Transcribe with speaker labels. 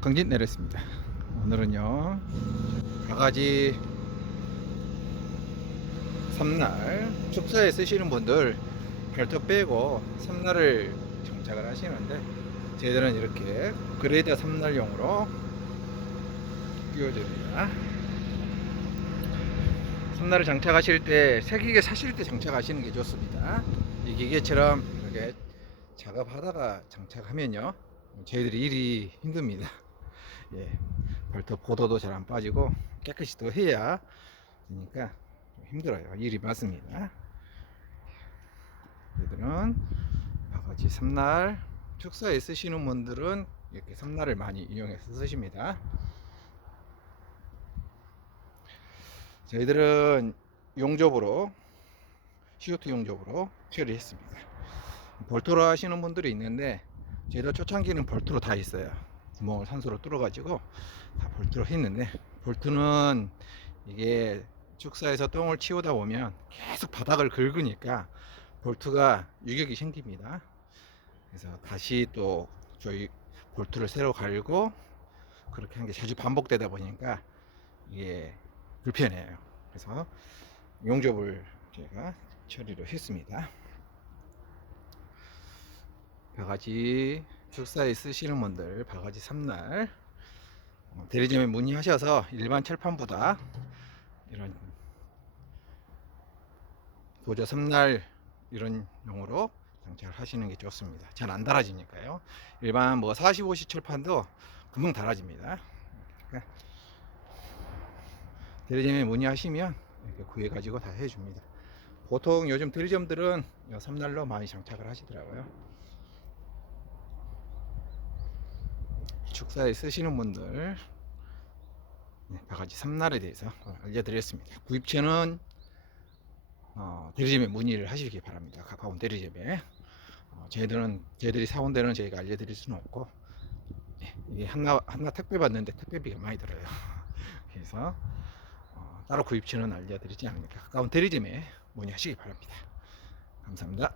Speaker 1: 강진 내렸습니다. 오늘은요 가가지 삼날 축사에 쓰시는 분들 발톱 빼고 삼날을 장착을 하시는데 저희들은 이렇게 그레이드 삼날용으로 끼워줍니다. 삼날을 장착하실 때 새 기계 사실 때 장착하시는 게 좋습니다. 이 기계처럼 이렇게 작업하다가 장착하면요 저희들이 일이 힘듭니다. 예, 발톱 보도도 잘 안 빠지고 깨끗이 또 해야 되니까 좀 힘들어요. 일이 많습니다. 얘들은 바가지 삼날 축사에 쓰시는 분들은 이렇게 삼날을 많이 이용해서 쓰십니다. 저희들은 용접으로 CO2 용접으로 처리했습니다. 볼트로 하시는 분들이 있는데 저희도 초창기는 볼트로 다 있어요. 구멍을 산소로 뚫어가지고 다 볼트로 했는데 볼트는 이게 축사에서 똥을 치우다 보면 계속 바닥을 긁으니까 볼트가 유격이 생깁니다. 그래서 다시 또 저희 볼트를 새로 갈고 그렇게 한 게 자주 반복되다 보니까 이게 불편해요. 그래서 용접을 제가 처리를 했습니다. 바가지 축사에 쓰시는 분들 바가지 3날 대리점에 문의하셔서 일반 철판보다 이런 도저 3날 이런 용으로 장착을 하시는 게 좋습니다. 잘 안 달아지니까요. 일반 뭐 45시 철판도 금방 달아집니다. 그러니까 대리점에 문의하시면 이렇게 구해 가지고 다 해줍니다. 보통 요즘 대리점들은 3날로 많이 장착을 하시더라고요. 축사에 쓰시는 분들 네, 바가지 3날에 대해서 알려드렸습니다. 구입처는 어, 대리점에 문의를 하시기 바랍니다. 가까운 대리점에 어, 저희들은 저희들이 사온 데는 저희가 알려드릴 수는 없고 네, 이게 하나 하나 택배 받는데 택배비가 많이 들어요. 그래서 어, 따로 구입처는 알려드리지 않으니까 가까운 대리점에 문의하시기 바랍니다. 감사합니다.